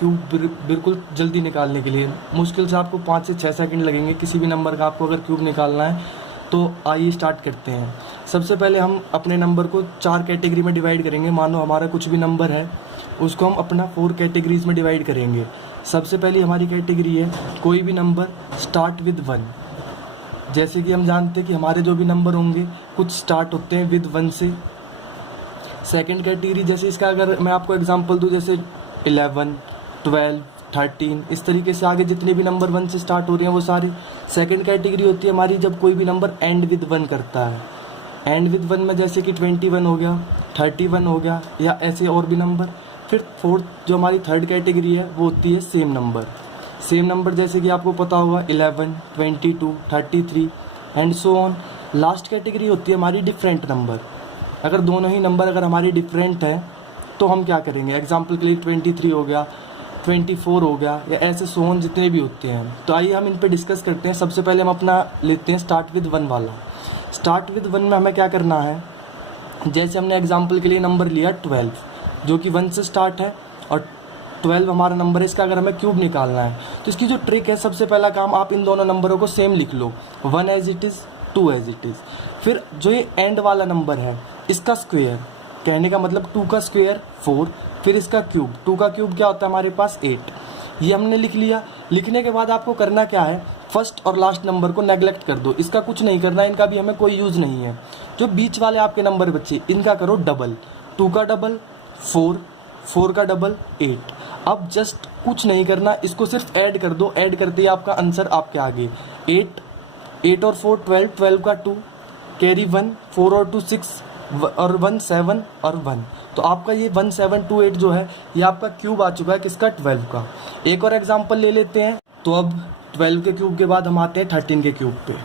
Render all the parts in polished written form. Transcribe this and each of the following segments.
Cube बिल्कुल जल्दी निकालने के लिए। मुश्किल से आपको 5 से 6 सेकंड लगेंगे किसी भी नंबर का आपको अगर क्यूब निकालना है। तो आइए स्टार्ट करते हैं। सबसे पहले हम अपने नंबर को 4 कैटेगरी में डिवाइड करेंगे। मानो हमारा कुछ भी नंबर है, उसको हम अपना 4 कैटेगरीज में डिवाइड करेंगे। सबसे पहली हमारी कैटेगरी है कोई भी नंबर स्टार्ट विद 1। जैसे कि हम जानते हैं कि हमारे जो भी नंबर होंगे कुछ स्टार्ट होते हैं विद 1 से। सेकंड कैटेगरी, जैसे इसका अगर मैं आपको एग्जांपल दूं, जैसे 11, 12, 13, इस तरीके से आगे जितने भी नंबर 1 से स्टार्ट हो रहे हैं वो सारे। सेकंड कैटेगरी होती है हमारी जब कोई भी नंबर एंड विद 1 करता है। एंड विद 1 में जैसे कि 21 हो गया, 31 हो गया, या ऐसे और भी नंबर। फिर फोर्थ जो हमारी थर्ड कैटेगरी है वो होती है सेम नंबर। सेम नंबर जैसे कि आपको पता होगा 11, 22, 33 and so on. Last category होती है हमारी डिफरेंट नंबर। अगर दोनों ही नंबर अगर हमारी डिफरेंट है तो हम क्या करेंगे, एग्जाम्पल के लिए 23 हो गया, 24 हो गया, या ऐसे सो ऑन जितने भी होते हैं। तो आइए हम इन पे डिस्कस करते हैं। सबसे पहले हम अपना लेते हैं स्टार्ट विद 1 वाला। स्टार्ट विद 1 में हमें क्या करना है, जैसे हमने एग्जाम्पल के लिए नंबर लिया 12 जो कि 1 से स्टार्ट है और 12 हमारा नंबर है। इसका अगर हमें क्यूब निकालना है तो इसकी जो ट्रिक है, सबसे पहला काम आप इन दोनों नंबरों को सेम लिख लो, 1 as it is, 2 as it is. फिर जो ये एंड वाला नंबर है इसका स्क्वायर, कहने का मतलब 2 का स्क्वायर 4, फिर इसका क्यूब, 2 का क्यूब क्या होता है हमारे पास 8। ये हमने लिख लिया। लिखने के बाद आपको करना क्या है, फर्स्ट और लास्ट नंबर को नेगलेक्ट कर दो, इसका कुछ नहीं करना, इनका भी हमें कोई यूज़ नहीं है। जो बीच वाले आपके नंबर बच्चे इनका करो डबल, 2 का डबल 4, 4 का डबल 8। अब जस्ट कुछ नहीं करना, इसको सिर्फ ऐड कर दो। ऐड करते ही आपका आंसर आपके आगे 8 और 4 12, 12 का 2 कैरी 1, 4 और 2 6 और 1 7 और 1। तो आपका ये 1728 जो है ये आपका क्यूब आ चुका है किसका, 12 का। एक और एग्जांपल ले लेते हैं। तो अब 12 के क्यूब के बाद हम आते हैं 13 के क्यूब पे।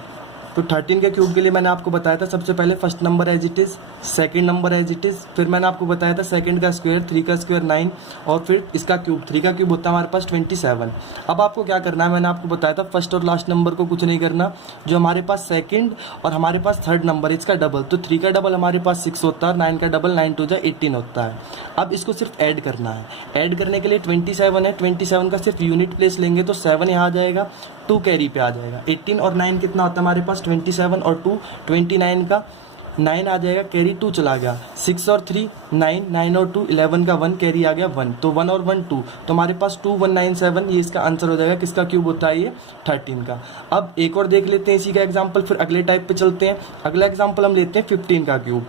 तो 13 के क्यूब के लिए मैंने आपको बताया था सबसे पहले first number as it is, second number as it is, फिर मैंने आपको बताया था सेकंड का स्क्वायर, 3 का स्क्वायर 9 और फिर इसका क्यूब, 3 का क्यूब होता है हमारे पास 27। अब आपको क्या करना है, मैंने आपको बताया था फर्स्ट और लास्ट नंबर को कुछ नहीं करना। जो हमारे पास सेकंड और हमारे पास थर्ड नंबर इसका डबल, तो 3 का डबल हमारे पास 6 होता है, 9 का डबल 9 2 18 होता है। अब इसको सिर्फ ऐड करना है। ऐड करने के लिए 27 है, 27 का सिर्फ यूनिट प्लेस लेंगे तो 7 यहाँ आ जाएगा, 2 कैरी पे आ जाएगा। 18 और 9 कितना होता है हमारे पास, 27 और 2 29 का 9 आ जाएगा, कैरी 2 चला गया। 6 और 3 9, 9 और 2 11 का 1 कैरी आ गया 1, तो 1 और 1 2, तो हमारे पास 2197 ये इसका आंसर हो जाएगा। किसका क्यूब होता है ये, 13 का। अब एक और देख लेते हैं इसी का एग्जाम्पल, फिर अगले टाइप पे चलते हैं। अगला एग्जाम्पल हम लेते हैं 15 का क्यूब।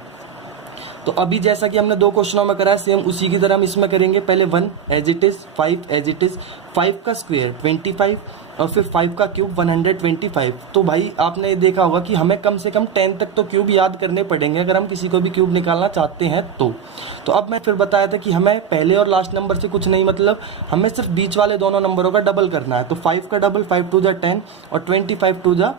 तो अभी जैसा कि हमने 2 क्वेश्चनों में करा है सेम उसी की तरह हम इसमें करेंगे। पहले 1 as it is, 5 as it is, 5 का स्क्वायर 25 और फिर 5 का क्यूब 125। तो भाई आपने देखा होगा कि हमें कम से कम 10 तक तो क्यूब याद करने पड़ेंगे अगर हम किसी को भी क्यूब निकालना चाहते हैं तो अब मैं फिर बताया था कि हमें पहले और लास्ट नंबर से कुछ नहीं मतलब, हमें सिर्फ बीच वाले दोनों नंबरों का डबल करना है। तो 5 का डबल 5 2 10 और 25 2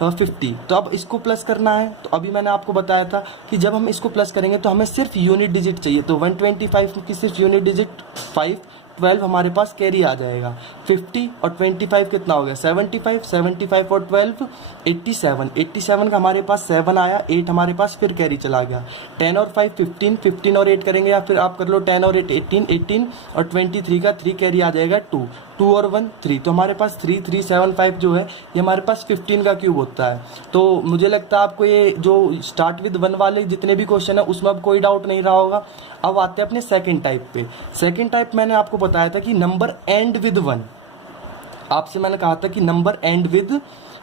50। तो अब इसको प्लस करना है। तो अभी मैंने आपको बताया था कि जब हम इसको प्लस करेंगे तो हमें सिर्फ यूनिट डिजिट चाहिए। तो 125 की सिर्फ यूनिट डिजिट 5, 12 हमारे पास कैरी आ जाएगा। 50 और 25 कितना हो गया, 75, 75 और 12 87, 87 का हमारे पास 7 आया, 8 हमारे पास फिर कैरी चला गया। 10 और 5 15, 15 और 8 करेंगे, या फिर आप कर लो 10 और 8 18, 18 और 23 का 3 कैरी आ जाएगा 2, 2 और 1 3। तो हमारे पास 3375 जो है ये हमारे पास 15 का क्यूब होता है। तो मुझे लगता है आपको ये जो स्टार्ट विद 1 वाले जितने भी क्वेश्चन है उसमें अब कोई डाउट नहीं रहा होगा। अब आते हैं अपने सेकंड टाइप पे। सेकंड टाइप मैंने आपको बताया था कि नंबर एंड विद 1। आपसे मैंने कहा था कि नंबर एंड विद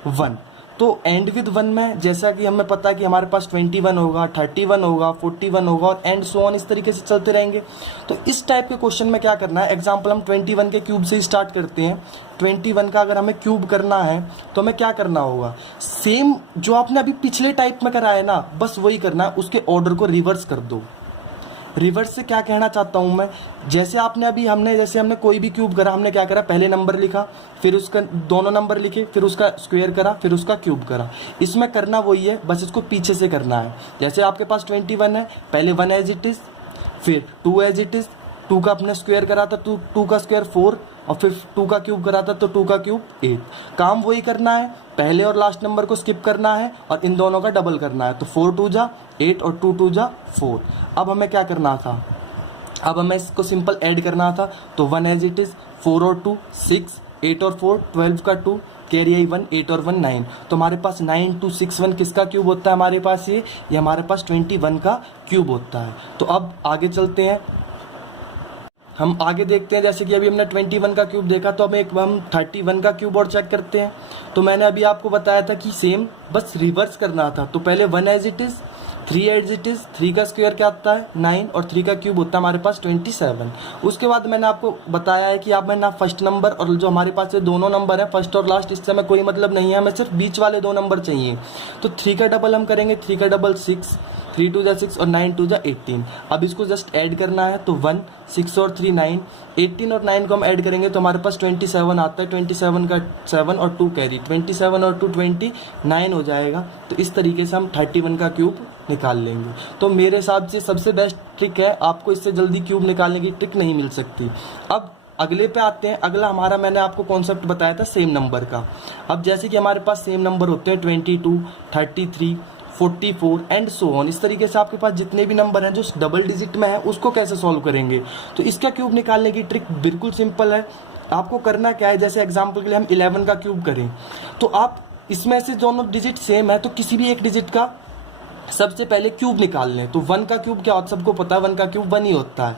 1। तो एंड विद 1 में जैसा कि हमें पता है कि हमारे पास 21 होगा, 31 होगा, 41 होगा और एंड सो ऑन इस तरीके से चलते रहेंगे। तो इस टाइप के क्वेश्चन में क्या करना है, एग्जांपल हम 21 के क्यूब से स्टार्ट करते हैं। 21 का अगर हमें क्यूब करना है तो हमें क्या करना होगा, सेम जो आपने अभी पिछले टाइप में करा है ना, बस वही करना है, उसके ऑर्डर को रिवर्स कर दो। रिवर्स से क्या कहना चाहता हूं मैं, जैसे हमने कोई भी क्यूब करा, हमने क्या करा, पहले नंबर लिखा, फिर उसका दोनों नंबर लिखे, फिर उसका स्क्वायर करा, फिर उसका क्यूब करा। इसमें करना वही है, बस इसको पीछे से करना है। जैसे आपके पास 21 है, पहले 1 एज इट इज, फिर 2 एज इट इज, 2 का अपने स्क्वायर करा था, 2 का स्क्वायर 4 और फिर 2 का क्यूब करा था तो 2 का क्यूब 8। काम वही करना है, पहले और लास्ट नंबर को स्किप करना है और इन दोनों का डबल करना है। तो 4 2 जा 8 और 2 2 जा 4। अब हमें क्या करना था, अब हमें इसको सिंपल ऐड करना था, तो 1 एज इट इज़, 4 और 2 6, 8 और 4 12 का 2, कैरी आई 1, 8 और 1 9, तो हमारे पास 9261 किसका क्यूब होता है हमारे पास, ये हमारे पास 21 का क्यूब होता है। तो अब आगे चलते हैं, हम आगे देखते हैं। जैसे कि अभी हमने 21 का क्यूब देखा, तो हम 31 का क्यूब और चेक करते हैं। तो मैंने अभी आपको बताया था कि सेम बस रिवर्स करना था, तो पहले 1 as it is, 3 as it is, 3 का स्क्वायर क्या होता है 9, और 3 का क्यूब होता है हमारे पास 27। उसके बाद मैंने आपको बताया है कि आप मैं ना फर्स्ट नंबर और जो हमारे पास ये दोनों नंबर है फर्स्ट और लास्ट, इससे हमें कोई मतलब नहीं है, हमें सिर्फ बीच वाले 2 नंबर चाहिए। तो 3 का डबल हम करेंगे, 3 का डबल 6, 3 2 6 और 9 2 18। अब इसको जस्ट ऐड करना है, तो 1 6 और 3 9, 18 और 9 को हम ऐड करेंगे तो हमारे पास 27 आता है। 27 का 7 और 2 कैरी, 27 और 2 29 हो जाएगा। तो इस तरीके से हम 31 का क्यूब निकाल लेंगे। तो मेरे हिसाब से सबसे बेस्ट ट्रिक है, आपको इससे जल्दी क्यूब निकालने की ट्रिक नहीं मिल सकती। अब अगले पे आते हैं। अगला हमारा मैंने आपको कॉन्सेप्ट बताया था सेम नंबर का। अब जैसे कि हमारे पास सेम नंबर होते हैं 22, 33, 44 एंड सो ऑन। इस तरीके से आपके पास जितने भी नंबर हैं जो डबल डिजिट में है उसको कैसे सॉल्व करेंगे। तो इसका क्यूब निकालने की ट्रिक बिल्कुल सिंपल है। आपको करना क्या है, जैसे एग्जांपल के लिए हम 11 का क्यूब करें, तो आप इसमें से दोनों डिजिट सेम है तो किसी भी एक डिजिट का सबसे पहले क्यूब निकाल लें। तो 1 का क्यूब क्या होता है, सबको पता है 1 का क्यूब 1 ही होता है।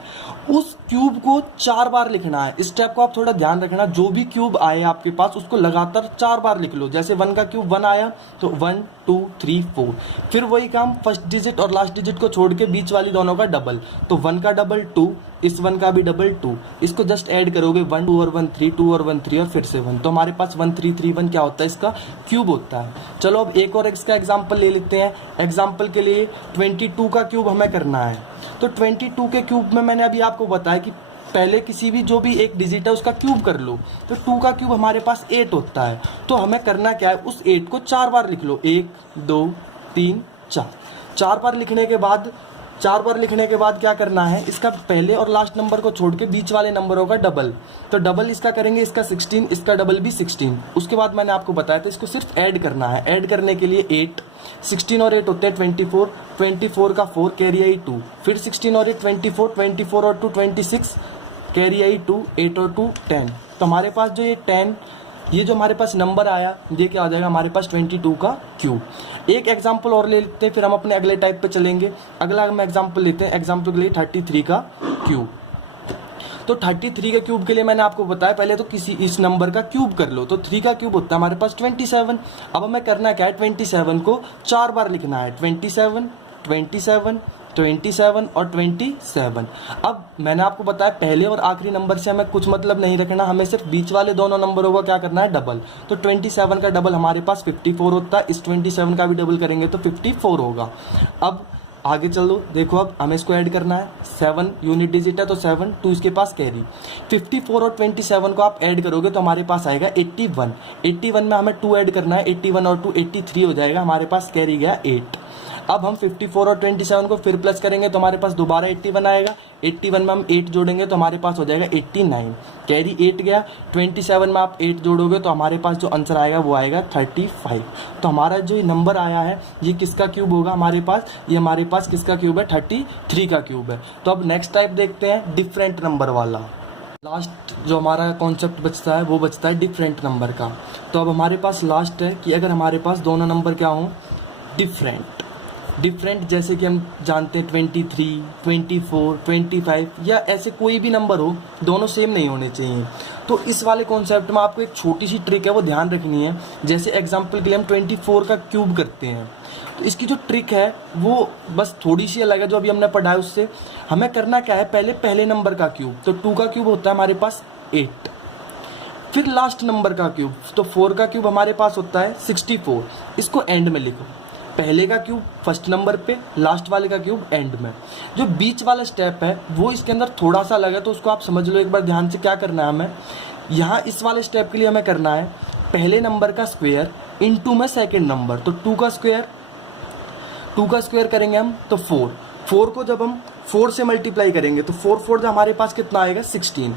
उस क्यूब को 4 बार लिखना है। इस स्टेप को आप थोड़ा ध्यान रखना, जो भी क्यूब आए आपके पास उसको लगातार 4 बार लिख लो। जैसे 1 का क्यूब 1 आया तो 1 2 3 4, फिर वही काम फर्स्ट डिजिट और लास्ट डिजिट को छोड़ के बीच वाली दोनों का डबल, तो 1 का डबल 2, इस 1 का भी डबल 2, इसको जस्ट ऐड करोगे 1 2 और 1 3, 2 और 1 3 और फिर से 1, तो हमारे पास 1331 क्या होता है, इसका क्यूब होता है। चलो अब एक और इसका एग्जाम्पल ले लेते हैं। एग्जाम्पल के लिए 22 का क्यूब हमें करना है। तो 22 के क्यूब में मैंने अभी आपको बताया कि पहले किसी भी जो भी एक डिजिट है उसका क्यूब कर लो। तो 2 का क्यूब हमारे पास 8 होता है। तो हमें करना क्या है, उस 8 को 4 बार लिख लो, 1 2 3 4। 4 बार लिखने के बाद क्या करना है, इसका पहले और लास्ट नंबर को छोड़ के बीच वाले नंबरों का डबल, तो डबल इसका करेंगे, इसका 16, इसका डबल भी 16। उसके बाद मैंने आपको बताया था इसको सिर्फ ऐड करना है। ऐड करने के लिए 8, 16 और 8 होते हैं 24, 24 का 4 कैरी आई 2, फिर 16 और 8 24, 24 और 2 26 कैरी आई 2, 8 और 2 10। तो हमारे पास जो ये 10, ये जो हमारे पास नंबर आया ये क्या आ जाएगा हमारे पास 22 का क्यूब। एक एग्जांपल और ले लेते हैं, फिर हम अपने अगले टाइप पे चलेंगे। अगला हम एग्जांपल लेते हैं, एग्जांपल के लिए 33 का क्यूब। तो 33 के क्यूब के लिए मैंने आपको बताया पहले तो किसी इस नंबर का क्यूब कर लो। तो 3 का क्यूब होता है हमारे पास 27। अब हमें करना क्या है, 27 को 4 बार लिखना है, 27 27 27 और 27। अब मैंने आपको बताया पहले और आखिरी नंबर से हमें कुछ मतलब नहीं रखना, हमें सिर्फ बीच वाले दोनों नंबरों का क्या करना है, डबल। तो 27 का डबल हमारे पास 54 होता है, इस 27 का भी डबल करेंगे तो 54 होगा। अब आगे चलो, देखो अब हमें इसको ऐड करना है, 7 यूनिट डिजिट है तो 7, 2 इसके पास कैरी। 54 और 27 को आप ऐड करोगे तो हमारे पास आएगा 81। 81 में हमें 2 ऐड करना है, 81 और 2 83 हो जाएगा, हमारे पास कैरी गया 8। अब हम 54 और 27 को फिर प्लस करेंगे तो हमारे पास दोबारा 81 आएगा। 81 में हम 8 जोड़ेंगे तो हमारे पास हो जाएगा 89, कैरी 8 गया। 27 में आप 8 जोड़ोगे तो हमारे पास जो आंसर आएगा वो आएगा 35। तो हमारा जो नंबर आया है ये किसका क्यूब होगा हमारे पास, ये हमारे पास किसका क्यूब है, 33 का क्यूब है। तो अब नेक्स्ट टाइप देखते हैं, डिफरेंट नंबर वाला। लास्ट जो हमारा कॉन्सेप्ट बचता है वो बचता है डिफरेंट नंबर का। तो अब हमारे पास लास्ट है कि अगर हमारे पास दोनों नंबर क्या हों, डिफरेंट, जैसे कि हम जानते हैं 23, 24, 25 या ऐसे कोई भी नंबर हो, दोनों सेम नहीं होने चाहिए। तो इस वाले कॉन्सेप्ट में आपको एक छोटी सी ट्रिक है वो ध्यान रखनी है। जैसे एग्जांपल के लिए हम 24 का क्यूब करते हैं, तो इसकी जो ट्रिक है वो बस थोड़ी सी अलग है जो अभी हमने पढ़ा है उससे। हमें करना क्या है, पहले नंबर का क्यूब, तो 2 का क्यूब होता है हमारे पास 8, फिर लास्ट नंबर का क्यूब, तो 4 का क्यूब हमारे पास होता है 64, इसको एंड में लिखो। पहले का क्यूब फर्स्ट नंबर पे, लास्ट वाले का क्यूब एंड में। जो बीच वाला स्टेप है वो इसके अंदर थोड़ा सा अलग है, तो उसको आप समझ लो एक बार ध्यान से। क्या करना है हमें यहाँ इस वाले स्टेप के लिए हमें करना है पहले नंबर का स्क्वायर इनटू में सेकंड नंबर, तो 2 का स्क्वायर करेंगे हम तो 4 को जब हम 4 से मल्टीप्लाई करेंगे तो 4 4 जो हमारे पास कितना आएगा 16,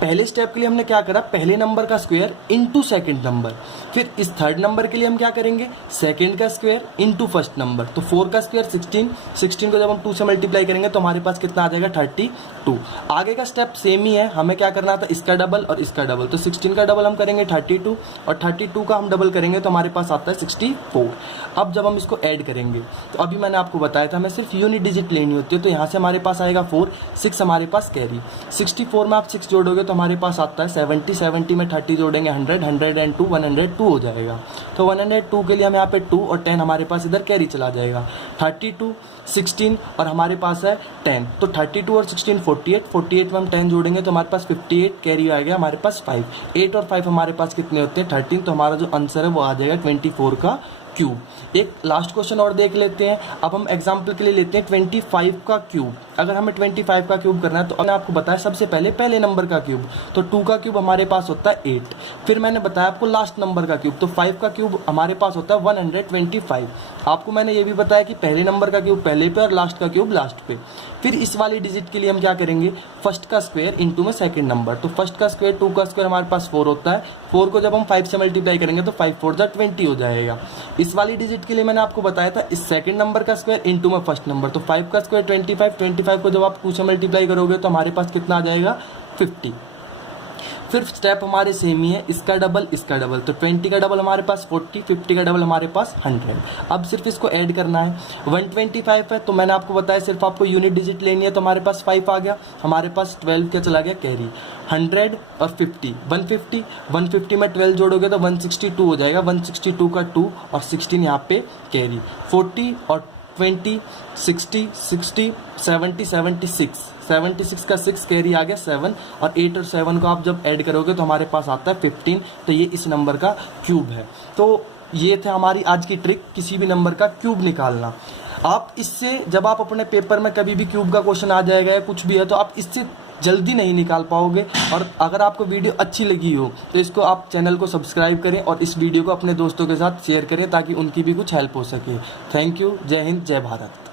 पहले स्टेप के लिए हमने क्या करा, पहले नंबर का स्क्वायर इनटू सेकंड नंबर। फिर इस थर्ड नंबर के लिए हम क्या करेंगे, सेकंड का स्क्वायर इनटू फर्स्ट नंबर। तो 4 का स्क्वायर 16, 16 को जब हम 2 से मल्टीप्लाई करेंगे तो हमारे पास कितना आ जाएगा 32। आगे का स्टेप सेम ही है, हमें क्या करना था, इसका डबल और इसका डबल। तो 16 का डबल हम करेंगे 32 और 32 का हम डबल करेंगे तो हमारे पास आता है 64। अब जब हम इसको ऐड करेंगे तो अभी मैंने आपको बताया था हमें सिर्फ यूनिट डिजिट लेनी होती है। तो यहाँ से हमारे पास आएगा 4, 6 हमारे पास कैरी, 64 में आप 6 जोड़ोगे तो हमारे पास आता है 70, 70 में 30 जोड़ेंगे 100, 102, 102 हो जाएगा। तो 102 के लिए हम यहाँ पे 2 और 10 हमारे पास इधर कैरी चला जाएगा। 32, 16 और हमारे पास है 10, तो 32 और 16 48, 48 में हम 10 जोड़ेंगे तो हमारे पास 58 कैरी आएगा हमारे पास 5, 8 और 5 हमारे पास कितने होते हैं 13। तो हमारा जो आंसर है वो आ जाएगा 24 का क्यूब। एक लास्ट क्वेश्चन और देख लेते हैं। अब हम एग्जांपल के लिए लेते हैं 25 का क्यूब। अगर हमें 25 का क्यूब करना है तो मैंने आपको बताया सबसे पहले नंबर का क्यूब, तो 2 का क्यूब हमारे पास होता है 8। फिर मैंने बताया आपको लास्ट नंबर का क्यूब, तो 5 का क्यूब हमारे पास होता है 125। आपको मैंने ये भी बताया कि पहले नंबर का क्यूब पहले पे और लास्ट का क्यूब लास्ट पे। फिर इस वाली डिजिट के लिए हम क्या करेंगे, फर्स्ट का स्क्वायर इंटू में सेकंड नंबर। तो फर्स्ट का स्क्वायर 2 का स्क्वायर हमारे पास 4 होता है, 4 को जब हम 5 से मल्टीप्लाई करेंगे तो 5 4 20 हो जाएगा। इस वाली डिजिट के लिए मैंने आपको बताया था इस सेकंड नंबर का स्क्वायर इंटू में फर्स्ट नंबर। तो 5 का स्क्वायर 25, 25 को जब आप 2 से मल्टीप्लाई करोगे तो हमारे पास कितना आ जाएगा 50। फिर स्टेप हमारे सेम ही है, इसका डबल इसका डबल। तो 20 का डबल हमारे पास 40, 50 का डबल हमारे पास 100। अब सिर्फ इसको ऐड करना है। 125 है तो मैंने आपको बताया सिर्फ आपको यूनिट डिजिट लेनी है, तो हमारे पास 5 आ गया, हमारे पास 12 क्या चला गया कैरी। 100 और 50, 150, 150 में 12 जोड़ोगे तो 162 हो जाएगा, 162 का 2 और 16 यहाँ पे कैरी। 40 और 20, 60, 60, 70, 76 का 6 कैरी आ गया 7, और 8 और 7 को आप जब ऐड करोगे तो हमारे पास आता है 15। तो ये इस नंबर का क्यूब है। तो ये था हमारी आज की ट्रिक, किसी भी नंबर का क्यूब निकालना। आप इससे जब आप अपने पेपर में कभी भी क्यूब का क्वेश्चन आ जाएगा या कुछ भी है तो आप इससे जल्दी नहीं निकाल पाओगे। और अगर आपको वीडियो अच्छी लगी हो तो इसको आप चैनल को सब्सक्राइब करें और इस वीडियो को अपने दोस्तों के साथ शेयर करें ताकि उनकी भी कुछ हेल्प हो सके। Thank you. जय हिंद, जय भारत।